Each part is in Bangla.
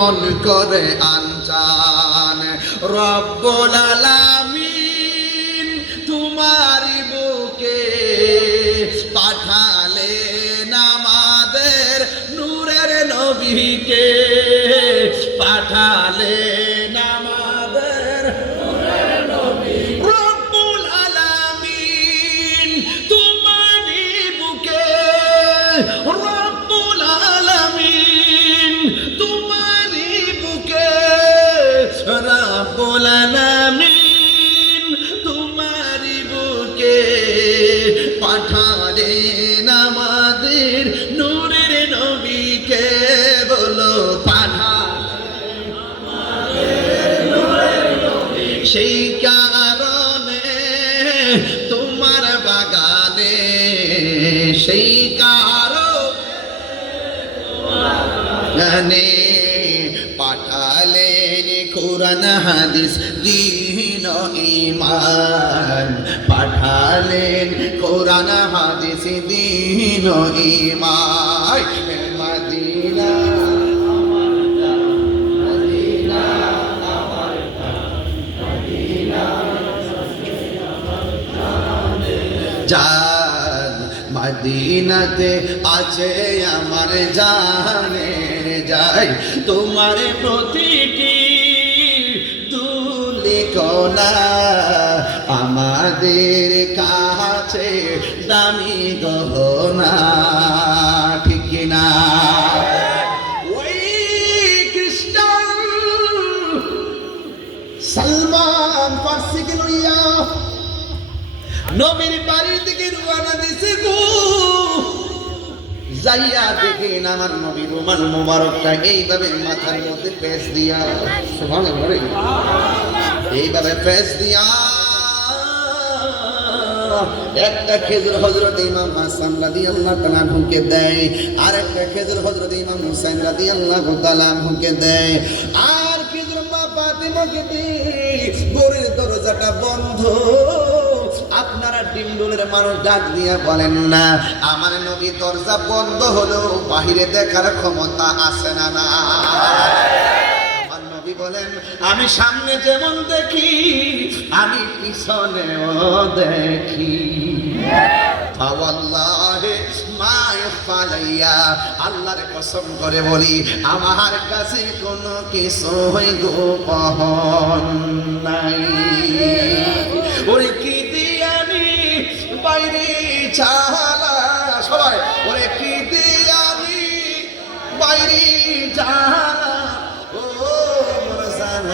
মন করে আনচান। রব্বুল আলামিন তোমারি বুকে পাঠালে নামাদের নূরের নবীকে। রব্বুল আলামিন তোমারি বুকে পাঠালেন আমাদের নূরের নবীকে বলো পাঠালেন সেই কারণে তোমার বাগানে, সেই কারণে পাঠালেন কোরআন, হাদিস, দিন ইমান পাঠালেন কোরআন, হাদিস, দিন ইমান জান মদিনাতে আছে আমার জানে যাই তোমার প্রতিটি কোনা আমাদের কাছে দামি গহনা, ঠিক কিনা ওই খ্রিস্টান সালমান ফার্সিকে লইয়া নবীর বাড়ি থেকে রুয়ানা দিছে গো। যাইয়া দেখেন আমার নবী রোমান মোবারকটা এইভাবে মাথার মধ্যে পেঁচ দিয়া। সুবহানাল্লাহ। এইভাবে পেঁচ দিয়া একটা খেজুর হজরত ইমাম হাসান রাদি আল্লাহ তালা ঢুকে দেয়, আর একটা খেজুর হজরত ইমাম হুসাইন রাদি আল্লাহ তালা ঢুকে দেয়। আর খেজুর মা ফাতিমাকে দিয়ে গড়ের দরজাটা বন্ধ। আপনারা ডিমডুলের মানুষ ডাক দিয়া বলেন না, আমার নবী দরজা বন্ধ হলেও বাহিরে দেখার ক্ষমতা আছে না না বলেন, আমি সামনে যেমন দেখি, আমি পিছনেও দেখি। আল্লাহর কসম করে বলি, আমার কাছে কোনো কিছু গোপন নাই। ওরে কি দিয়ানি বাইরে চালা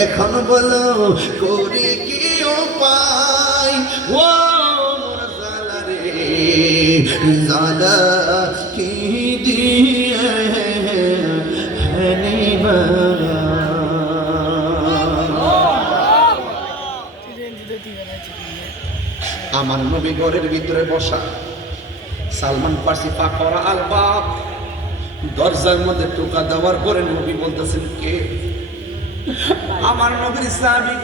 এখন বলো, করি কি রে কি আমার নবী ঘরের ভিতরে বসা। সালমান ফার্সি পাকরা আল বাপ দরজার মধ্যে টোকা দেওয়ার পরে নবী বলতেছেন, কে? আমার নবীর সাহাবী